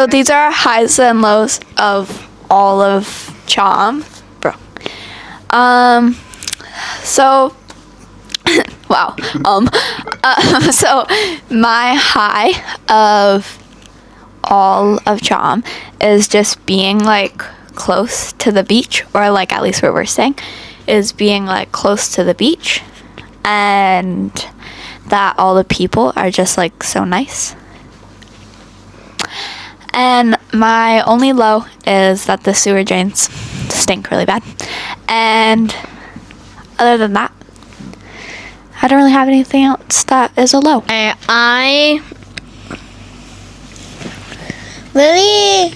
So these are highs and lows of all of Chom, bro. So wow. So my high of all of Chom is just being like close to the beach, or like at least where we're staying is being like close to the beach, and that all the people are just like so nice. And my only low is that the sewer drains stink really bad. And other than that, I don't really have anything else that is a low. I really,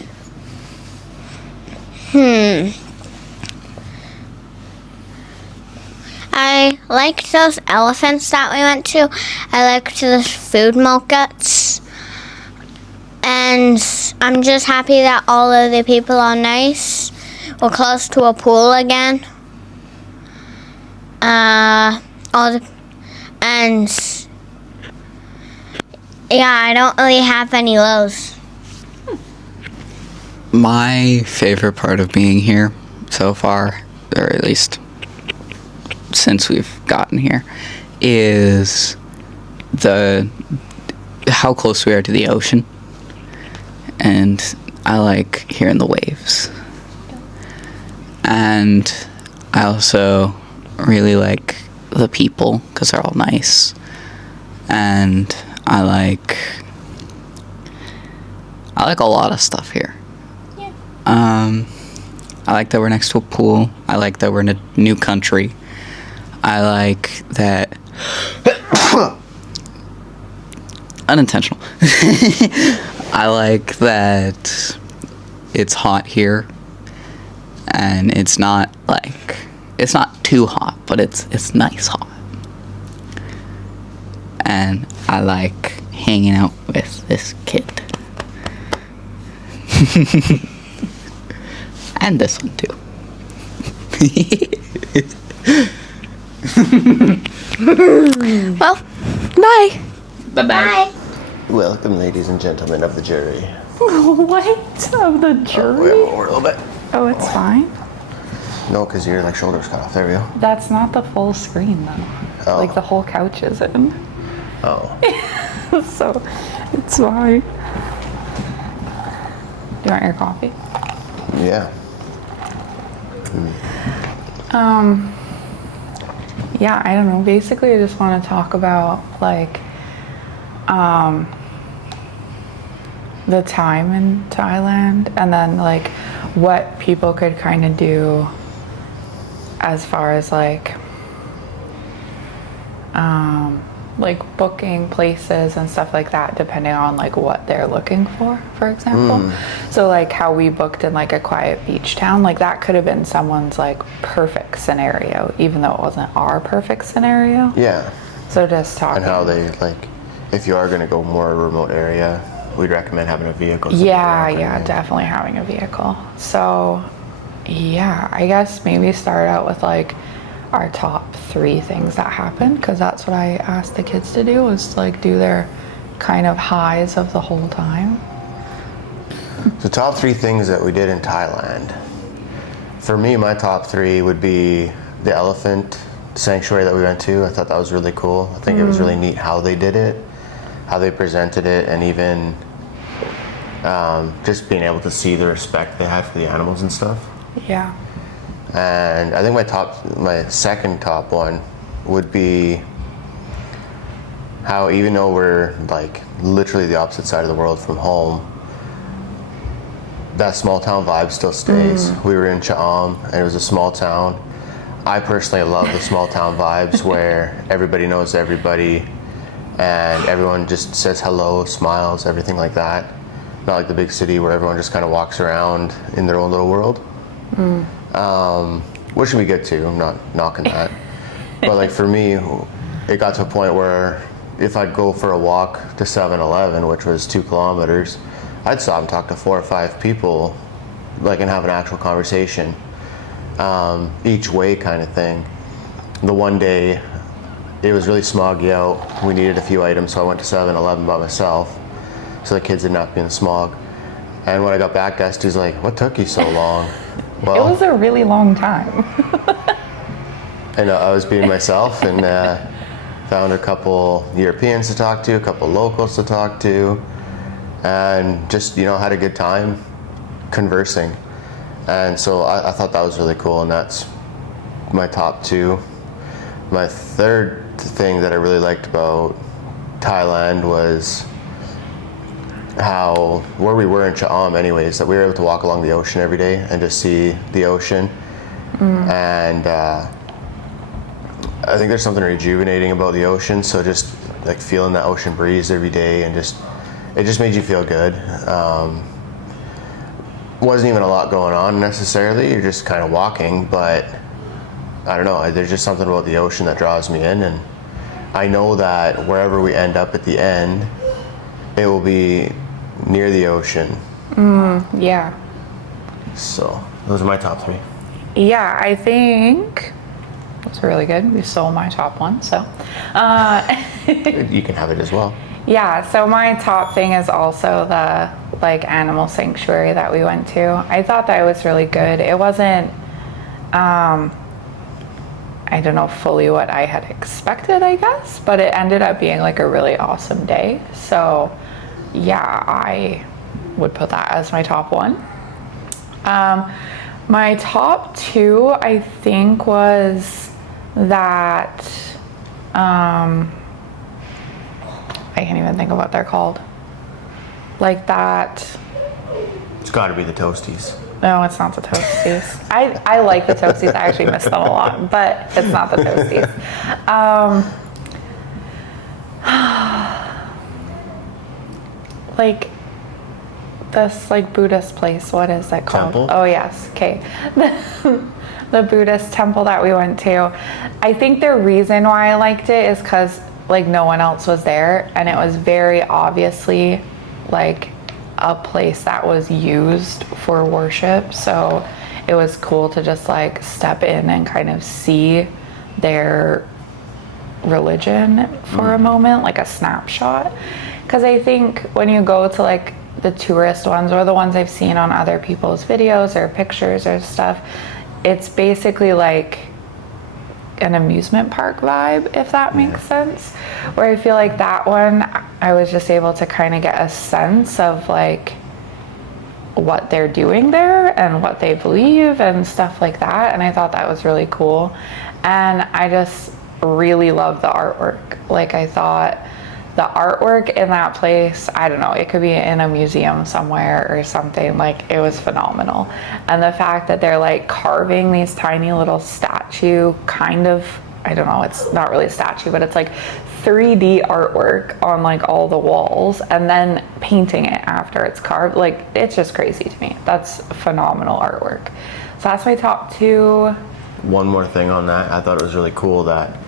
I liked those elephants that we went to. I liked the food markets. And I'm just happy that all of the people are nice. We're close to a pool again. And yeah, I don't really have any lows. My favorite part of being here so far, or at least since we've gotten here, is how close we are to the ocean. And I like hearing the waves. And I also really like the people because they're all nice. And I like a lot of stuff here. Yeah. I like that we're next to a pool. I like that we're in a new country. I like that unintentional. I like that it's hot here, and it's not too hot, but it's nice hot. And I like hanging out with this kid. And this one too. Well, bye. Bye-bye. Welcome, ladies and gentlemen of the jury. What? Of the jury? Or a little bit. Oh, it's fine. No, because your shoulders cut off. There we go. That's not the full screen, though. Oh. Like, the whole couch is in. Oh. So, it's fine. Do you want your coffee? Yeah. Yeah, I don't know. Basically, I just want to talk about, like, the time in Thailand, and then, like, what people could kind of do as far as, like booking places and stuff like that, depending on, like, what they're looking for example. So, like, how we booked in, like, a quiet beach town, like, that could have been someone's, like, perfect scenario, even though it wasn't our perfect scenario. Yeah. So just talking. And how they, like, if you are going to go more remote area, we'd recommend having a vehicle. Yeah, definitely having a vehicle. So, yeah, I guess maybe start out with, like, our top 3 things that happened, because that's what I asked the kids to do, was, like, do their kind of highs of the whole time. So top 3 things that we did in Thailand. For me, my top 3 would be the elephant sanctuary that we went to. I thought that was really cool. I think it was really neat how they did it, how they presented it, and even just being able to see the respect they had for the animals and stuff. Yeah. And I think my second top one would be how, even though we're, like, literally the opposite side of the world from home, that small town vibe still stays. We were in Cha'am, and it was a small town. I personally love the small town vibes where everybody knows everybody and everyone just says hello, smiles, everything like that. Not like the big city where everyone just kind of walks around in their own little world. Which we get to, I'm not knocking that. But, like, for me, it got to a point where if I'd go for a walk to 7-Eleven, which was 2 kilometers, I'd stop and talk to 4 or 5 people, like, and have an actual conversation, each way kind of thing. The one day, it was really smoggy out. We needed a few items, so I went to 7-Eleven by myself, so the kids didn't have to be in the smog. And when I got back, Dusty's like, "What took you so long?" It was a really long time. And I was being myself and found a couple Europeans to talk to, a couple locals to talk to, and just, had a good time conversing. And so I thought that was really cool, and that's my top two. My third thing that I really liked about Thailand was where we were in Cha'am anyways, that we were able to walk along the ocean every day and just see the ocean. And I think there's something rejuvenating about the ocean, so just like feeling that ocean breeze every day, and it just made you feel good. Wasn't even a lot going on necessarily, you're just kind of walking, but I don't know, there's just something about the ocean that draws me in, and I know that wherever we end up at the end, it will be near the ocean. Yeah. So those are my top three. Yeah, I think that's really good. You stole my top one, so. You can have it as well. Yeah, so my top thing is also the animal sanctuary that we went to. I thought that was really good. It wasn't, I don't know fully what I had expected, I guess, but it ended up being a really awesome day. So yeah, I would put that as my top one. My top two, I think, was that, I can't even think of what they're called. That. It's got to be the Toasties. No, it's not the Toasties. I like the Toasties. I actually miss them a lot, but it's not the Toasties. This Buddhist place. What is it called? Temple? Oh yes. Okay. The Buddhist temple that we went to. I think the reason why I liked it is because no one else was there, and it was very obviously a place that was used for worship. So it was cool to just step in and kind of see their religion for a moment, a snapshot. Because I think when you go to the tourist ones, or the ones I've seen on other people's videos or pictures or stuff, it's basically an amusement park vibe, if that makes sense. Where I feel that one, I was just able to kind of get a sense of what they're doing there and what they believe and stuff like that. And I thought that was really cool. And I just really love the artwork. I thought the artwork in that place, I don't know, it could be in a museum somewhere or something. It was phenomenal. And the fact that they're carving these tiny little statue kind of, I don't know, it's not really a statue, but it's 3D artwork on all the walls, and then painting it after it's carved. It's just crazy to me. That's phenomenal artwork. So that's my top two. One more thing on that, I thought it was really cool that,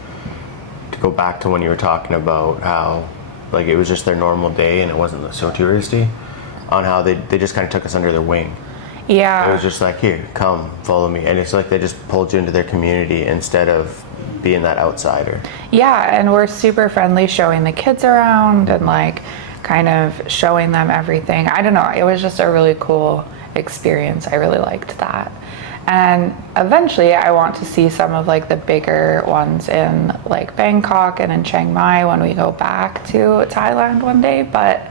to go back to when you were talking about how it was just their normal day and it wasn't so touristy, on how they just kind of took us under their wing. Yeah. It was just here, come, follow me. And it's they just pulled you into their community instead of being that outsider. Yeah, and we're super friendly, showing the kids around and kind of showing them everything. I don't know, it was just a really cool experience. I really liked that. And eventually I want to see some of the bigger ones in Bangkok and in Chiang Mai when we go back to Thailand one day. But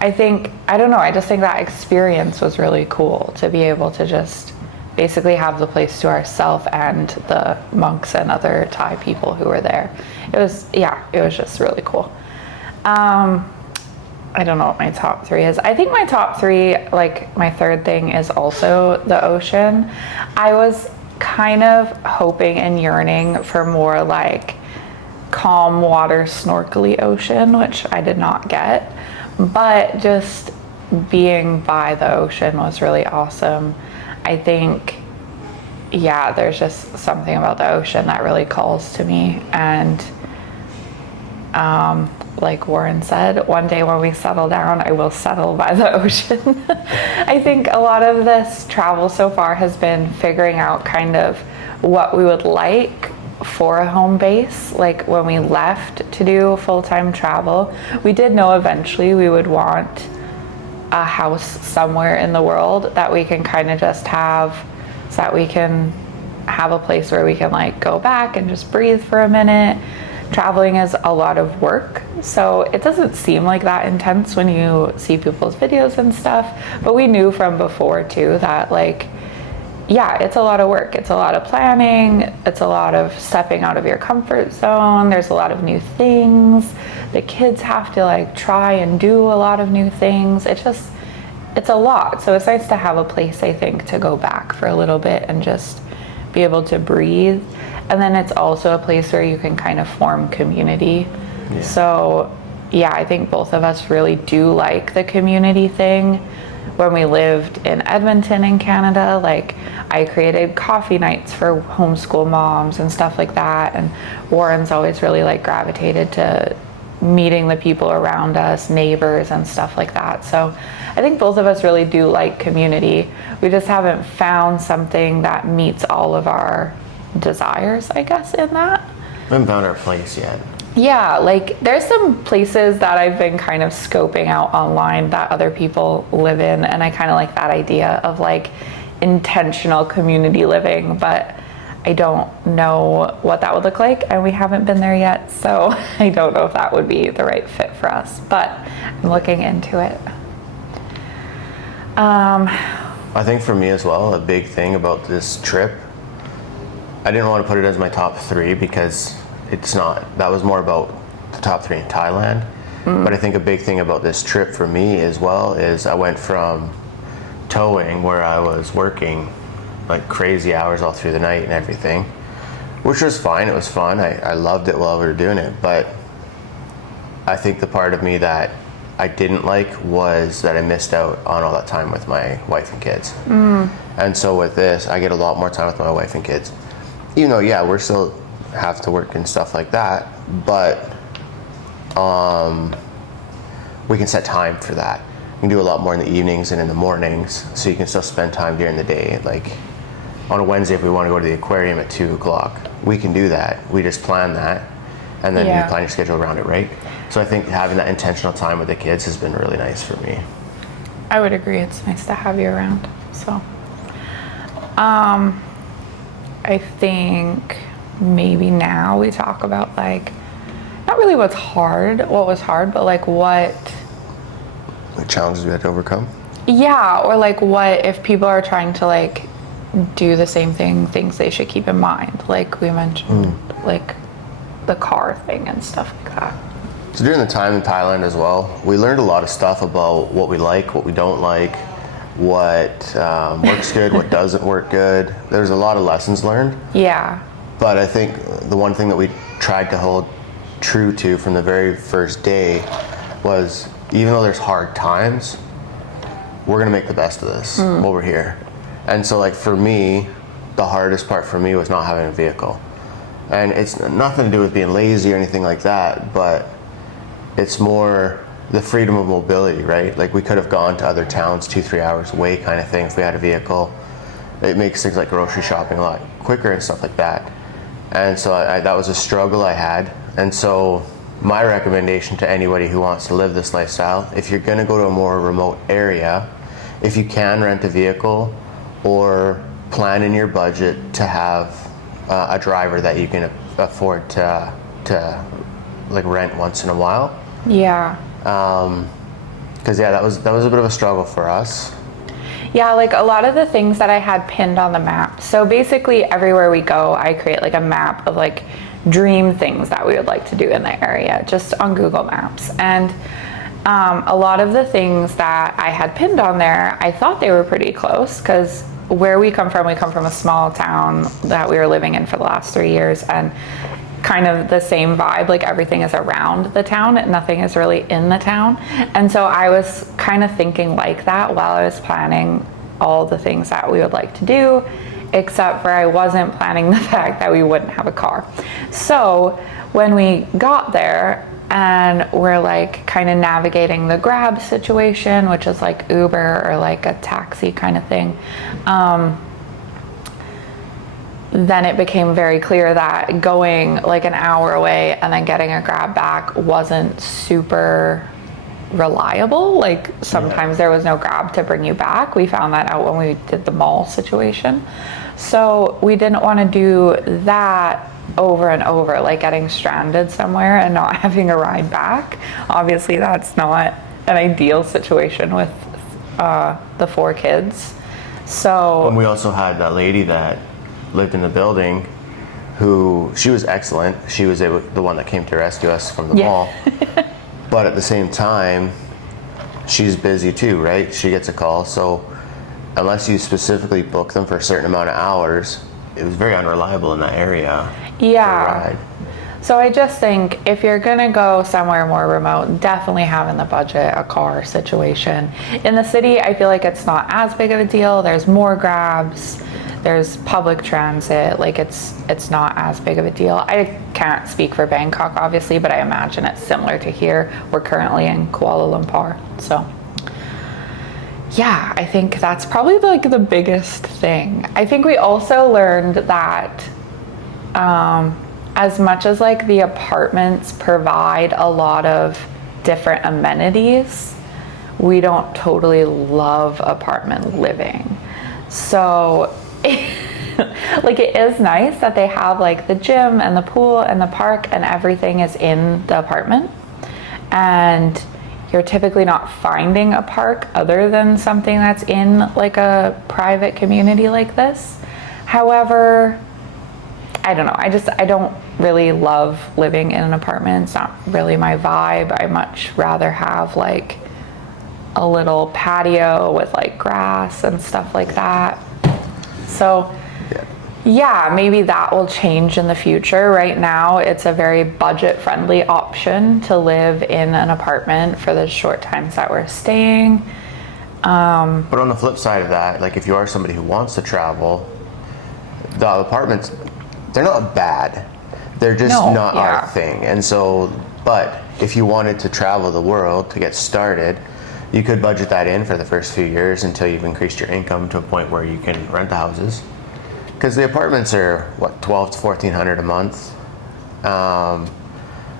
I don't know, I just think that experience was really cool, to be able to just basically have the place to ourselves and the monks and other Thai people who were there. It was just really cool. I don't know what my top three is. I think my top three, my third thing, is also the ocean. I was kind of hoping and yearning for more calm water, snorkely ocean, which I did not get. But just being by the ocean was really awesome. I think, yeah, there's just something about the ocean that really calls to me. And like Warren said, one day when we settle down, I will settle by the ocean. I think a lot of this travel so far has been figuring out kind of what we would like for a home base. When we left to do full-time travel, we did know eventually we would want a house somewhere in the world that we can kind of just have, so that we can have a place where we can like go back and just breathe for a minute. Traveling is a lot of work, so it doesn't seem like that intense when you see people's videos and stuff, but we knew from before too that like, yeah, it's a lot of work. It's a lot of planning. It's a lot of stepping out of your comfort zone. There's a lot of new things. The kids have to like try and do a lot of new things. It's a lot. So it's nice to have a place, I think, to go back for a little bit and just be able to breathe. And then it's also a place where you can kind of form community. Yeah. So yeah, I think both of us really do like the community thing. When we lived in Edmonton in Canada, like I created coffee nights for homeschool moms and stuff like that. And Warren's always really like gravitated to meeting the people around us, neighbors and stuff like that. So I think both of us really do like community. We just haven't found something that meets all of our desires, I guess, in that. We haven't found our place yet. Yeah, like there's some places that I've been kind of scoping out online that other people live in, and I kind of like that idea of like intentional community living, but I don't know what that would look like, and we haven't been there yet, so I don't know if that would be the right fit for us, but I'm looking into it. I think for me as well, a big thing about this trip, I didn't want to put it as my top 3 because it's not, that was more about the top 3 in Thailand. But I think a big thing about this trip for me as well is I went from towing, where I was working like crazy hours all through the night and everything, which was fine. It was fun. I loved it while we were doing it. But I think the part of me that I didn't like was that I missed out on all that time with my wife and kids. And so with this, I get a lot more time with my wife and kids. Even though, yeah, we're still have to work and stuff like that, but we can set time for that. You can do a lot more in the evenings and in the mornings, so you can still spend time during the day. Like on a Wednesday, if we want to go to the aquarium at 2 o'clock, we can do that. We just plan that, and then you plan your schedule around it, right? So I think having that intentional time with the kids has been really nice for me. I would agree. It's nice to have you around. So, I think maybe now we talk about like, not really what was hard, but like what challenges we had to overcome. Yeah, or like what if people are trying to like do the same things they should keep in mind. Like we mentioned, like the car thing and stuff like that. So during the time in Thailand as well, we learned a lot of stuff about what we like, what we don't like, what works good, what doesn't work good. There's a lot of lessons learned. Yeah. But I think the one thing that we tried to hold true to from the very first day was, even though there's hard times, we're gonna make the best of this while we're here. And so like for me, the hardest part for me was not having a vehicle. And it's nothing to do with being lazy or anything like that, but it's more the freedom of mobility, right? Like we could have gone to other towns 2-3 hours away kind of thing if we had a vehicle. It makes things like grocery shopping a lot quicker and stuff like that. And so that was a struggle I had. And so my recommendation to anybody who wants to live this lifestyle, if you're gonna go to a more remote area, if you can rent a vehicle or plan in your budget to have a driver that you can afford to like rent once in a while. Yeah. Because that was a bit of a struggle for us. Yeah, like a lot of the things that I had pinned on the map. So basically everywhere we go, I create like a map of like dream things that we would like to do in the area, just on Google Maps. And a lot of the things that I had pinned on there, I thought they were pretty close, because where we come from a small town that we were living in for the last 3 years, and kind of the same vibe, like everything is around the town, nothing is really in the town. And so I was kind of thinking like that while I was planning all the things that we would like to do, except for I wasn't planning the fact that we wouldn't have a car. So when we got there and we're like kind of navigating the Grab situation, which is like Uber or like a taxi kind of thing, then it became very clear that going like an hour away and then getting a Grab back wasn't super reliable. Like sometimes there was no Grab to bring you back. We found that out when we did the mall situation. So we didn't want to do that over and over, like getting stranded somewhere and not having a ride back. Obviously that's not an ideal situation with the 4 kids. So And we also had that lady that lived in the building who, she was excellent. She was the one that came to rescue us from the mall. But at the same time, she's busy too, right? She gets a call. So unless you specifically book them for a certain amount of hours, it was very unreliable in that area. yeah. So I just think if you're gonna go somewhere more remote, definitely have in the budget a car situation. In the city, I feel like it's not as big of a deal. There's more Grabs, there's public transit, like it's not as big of a deal. I can't speak for Bangkok, obviously, but I imagine it's similar to here. We're currently in Kuala Lumpur, so yeah, I think that's probably like the biggest thing. I think we also learned that as much as like the apartments provide a lot of different amenities, we don't totally love apartment living. So like it is nice that they have like the gym and the pool and the park and everything is in the apartment, and you're typically not finding a park other than something that's in like a private community like this. However, I don't know, I don't really love living in an apartment. It's not really my vibe. I much rather have like a little patio with like grass and stuff like that. So yeah, maybe that will change in the future. Right now, it's a very budget-friendly option to live in an apartment for the short times that we're staying. But on the flip side of that, like if you are somebody who wants to travel, the apartments, they're not bad. They're just not our thing. And so, but if you wanted to travel the world to get started, you could budget that in for the first few years until you've increased your income to a point where you can rent the houses. Because the apartments are what, $1,200 to $1,400 a month,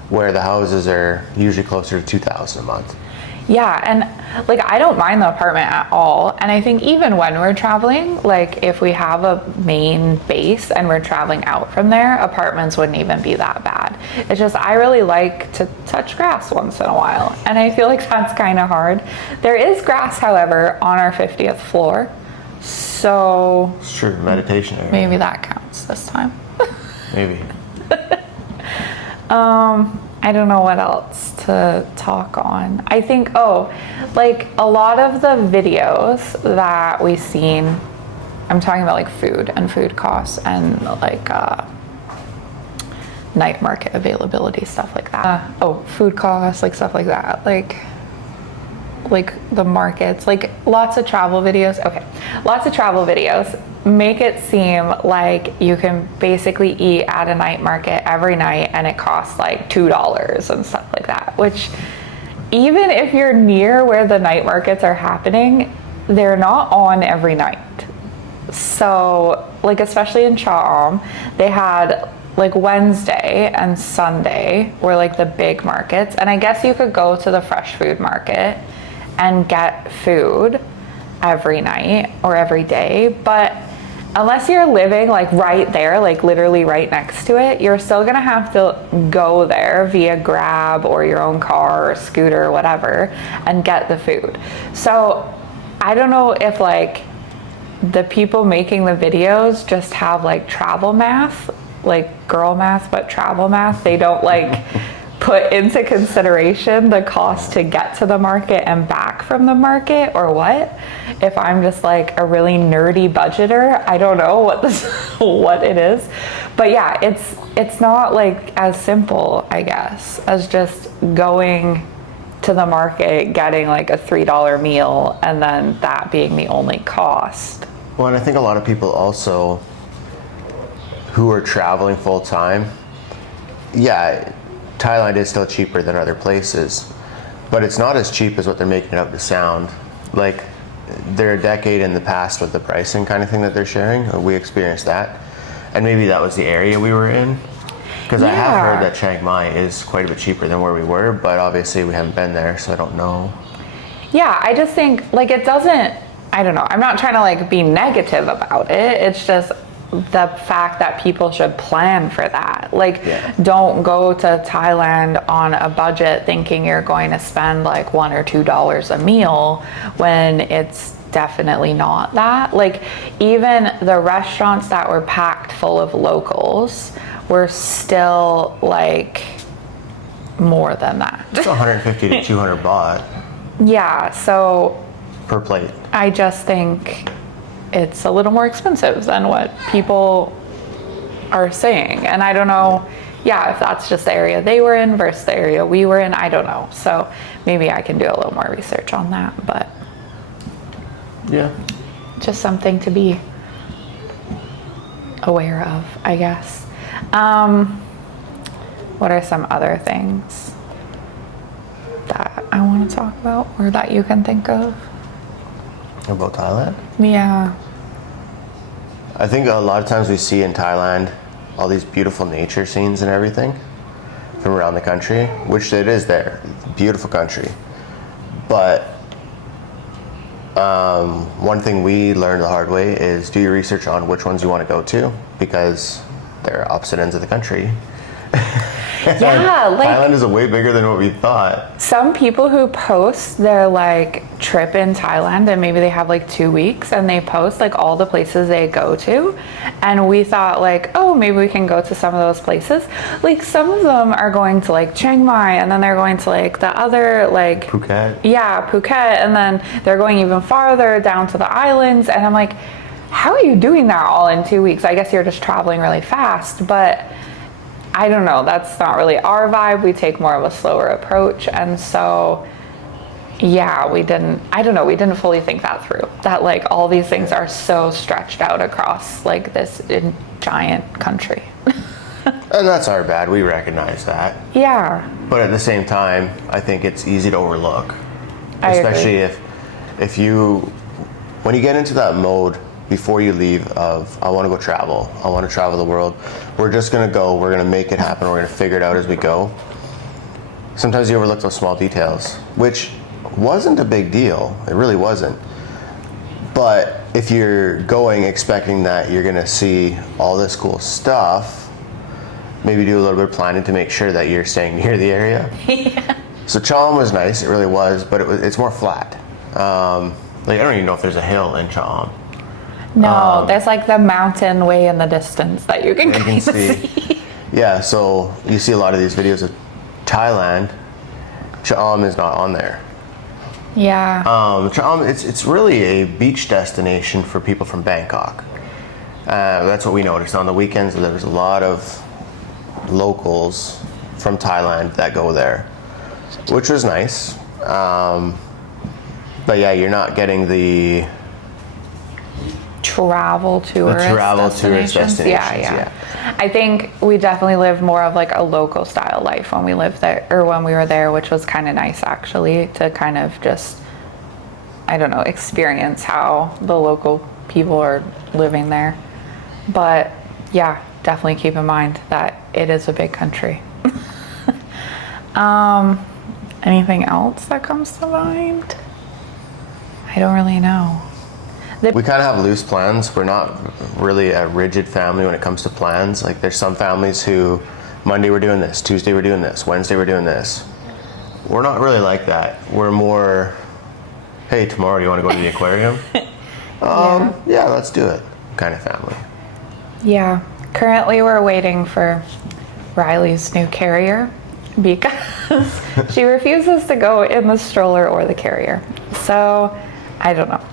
where the houses are usually closer to $2,000 a month. Yeah, and like I don't mind the apartment at all. And I think even when we're traveling, like if we have a main base and we're traveling out from there, apartments wouldn't even be that bad. It's just I really like to touch grass once in a while, and I feel like that's kind of hard. There is grass, however, on our 50th floor. So It's true, meditation area. maybe that counts this time. Maybe. I don't know what else to talk on. I think, like a lot of the videos that we've seen, I'm talking about like food and food costs and like night market availability, stuff like that. Food costs, like stuff like that. Like the markets, like lots of travel videos. Okay, lots of travel videos make it seem like you can basically eat at a night market every night and it costs like $2 and stuff like that, which even if you're near where the night markets are happening, they're not on every night. So like especially in Cha-Am, they had like Wednesday and Sunday were like the big markets, and I guess you could go to the fresh food market and get food every night or every day, but unless you're living like right there, like literally right next to it, you're still gonna have to go there via Grab or your own car or scooter or whatever and get the food. So I don't know if like the people making the videos just have like travel math, like girl math, but travel math. They don't like put into consideration the cost to get to the market and back from the market, or what. If I'm just like a really nerdy budgeter, I don't know what it is. But yeah, it's not like as simple, I guess, as just going to the market, getting like a $3 meal and then that being the only cost. Well, and I think a lot of people also who are traveling full time, yeah, Thailand is still cheaper than other places, but it's not as cheap as what they're making it out to sound. Like, they're a decade in the past with the pricing kind of thing that they're sharing. We experienced that, and maybe that was the area we were in. Because I have Yeah. heard that Chiang Mai is quite a bit cheaper than where we were, but obviously we haven't been there, so I don't know. Yeah, I just think like it doesn't, I don't know, I'm not trying to like be negative about it. It's just the fact that people should plan for that. Like, Yeah. don't go to Thailand on a budget thinking you're going to spend like $1 or $2 a meal when it's definitely not that. Like, even the restaurants that were packed full of locals were still like more than that. It's 150 to 200 baht Yeah, so per plate. I just think it's a little more expensive than what people are saying. And I don't know, yeah, if that's just the area they were in versus the area we were in, I don't know. So maybe I can do a little more research on that, but Yeah. just something to be aware of, I guess. What are some other things that I want to talk about or that you can think of? About Thailand? Yeah. I think a lot of times we see in Thailand all these beautiful nature scenes and everything from around the country, which it is there. It's a beautiful country. But one thing we learned the hard way is do your research on which ones you want to go to, because they're opposite ends of the country. Yeah, like Thailand is way bigger than what we thought. some people who post their like trip in Thailand and maybe they have like 2 weeks and they post like all the places they go to, and we thought like, oh, maybe we can go to some of those places. Like some of them are going to like Chiang Mai and then they're going to like the other like Phuket. yeah, Phuket, and then they're going even farther down to the islands, and I'm like, how are you doing that all in 2 weeks? I guess you're just traveling really fast, but I don't know, that's not really our vibe. We take more of a slower approach, and so yeah, we didn't fully think that through, that like all these things are so stretched out across like this giant country. And that's our bad, we recognize that. Yeah, But at the same time, I think it's easy to overlook. I agree. Especially if you, when you get into that mode before you leave of, I want to go travel, I want to travel the world, we're just going to go, we're going to make it happen, we're going to figure it out as we go. Sometimes you overlook those small details, which wasn't a big deal. It really wasn't. But if you're going expecting that you're going to see all this cool stuff, maybe do a little bit of planning to make sure that you're staying near the area. Yeah. So Cham was nice, it really was, but it's more flat. Like I don't even know if there's a hill in Cham. no, there's like the mountain way in the distance that you can You can kind of see. see. Yeah, so you see a lot of these videos of Thailand. Cham is not on there. Yeah. Cham, it's really a beach destination for people from Bangkok. That's what we noticed on the weekends. There was a lot of locals from Thailand that go there, which was nice. But yeah, you're not getting the travel tourist destinations. Yeah. I think we definitely live more of like a local style life when we lived there, or when we were there, which was kind of nice actually, to kind of just, I don't know, experience how the local people are living there. But yeah, definitely keep in mind that it is a big country. Anything else that comes to mind? I don't really know. We kind of have loose plans. We're not really a rigid family when it comes to plans. Like there's some families who Monday we're doing this, Tuesday we're doing this, Wednesday we're doing this. We're not really like that. We're more, hey, tomorrow you want to go to the aquarium? Yeah, let's do it kind of family. Yeah, currently we're waiting for Riley's new carrier because she refuses to go in the stroller or the carrier. So I don't know.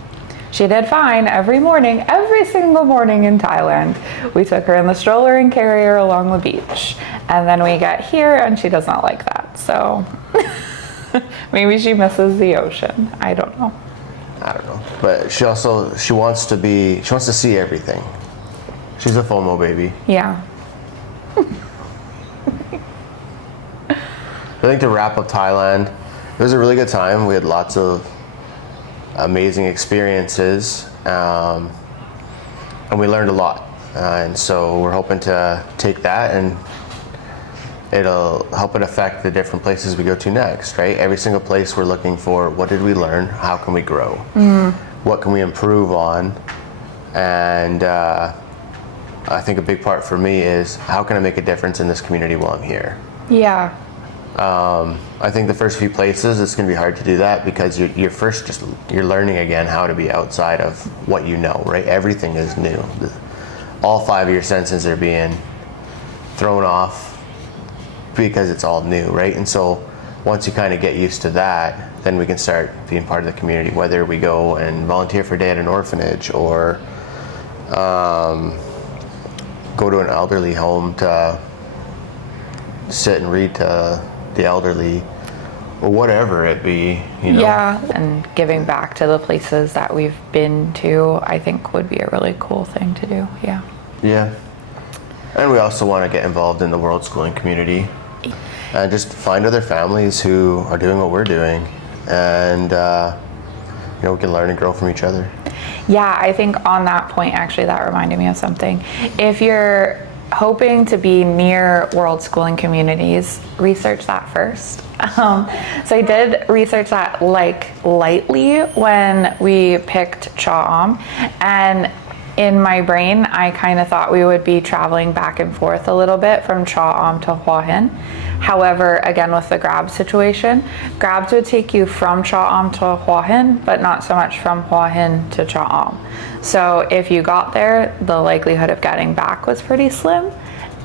She did fine every morning, every single morning in Thailand. We took her in the stroller and carrier along the beach. And then we get here and she does not like that. So maybe she misses the ocean. I don't know. I don't know. But she wants to see everything. She's a FOMO baby. Yeah. I think to wrap up Thailand, it was a really good time. We had lots of amazing experiences, and we learned a lot. And so we're hoping to take that and it'll help it affect the different places we go to next, right? Every single place we're looking for, what did we learn? How can we grow? What can we improve on? And I think a big part for me is, how can I make a difference in this community while I'm here? Yeah. I think the first few places, it's going to be hard to do that because you're learning again how to be outside of what you know, right? Everything is new. All 5 of your senses are being thrown off because it's all new, right? And so once you kind of get used to that, then we can start being part of the community, whether we go and volunteer for a day at an orphanage or go to an elderly home to sit and read to the elderly, or whatever it be, you know. Yeah, and giving back to the places that we've been to, I think would be a really cool thing to do. Yeah. Yeah. And we also want to get involved in the Worldschooling community and just find other families who are doing what we're doing, and we can learn and grow from each other. Yeah, I think on that point, actually, that reminded me of something. If you're hoping to be near Worldschooling communities, research that first. So I did research that lightly when we picked Cha'am, and in my brain, I kind of thought we would be traveling back and forth a little bit from Cha'am to Hua Hin. However, again, with the grab situation, grabs would take you from Cha'am to Hua Hin, but not so much from Hua Hin to Cha'am. So if you got there, the likelihood of getting back was pretty slim.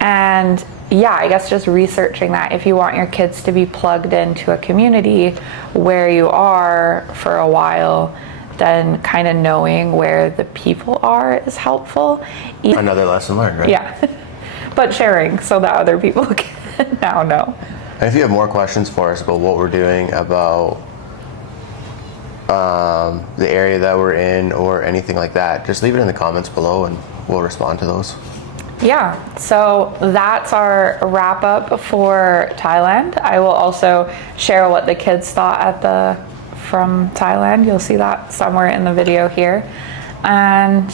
And yeah, I guess just researching that, if you want your kids to be plugged into a community where you are for a while, then kind of knowing where the people are is helpful. Another lesson learned, right? Yeah, but sharing so that other people can now know. And if you have more questions for us about what we're doing, about the area that we're in, or anything like that, just leave it in the comments below and we'll respond to those. Yeah, so that's our wrap up for Thailand. I will also share what the kids thought from Thailand. You'll see that somewhere in the video here. And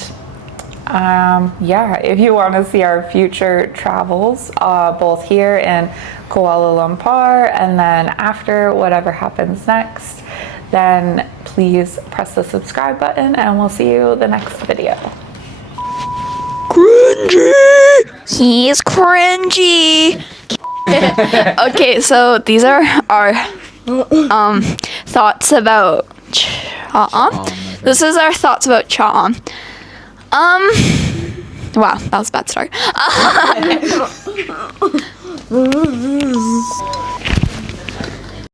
yeah, if you want to see our future travels, both here in Kuala Lumpur and then after whatever happens next, then please press the subscribe button and we'll see you the next video. Cringy! He's cringy! Okay, so these are our thoughts about Cha'am. This is our thoughts about Cha'am. Wow, that was a bad start.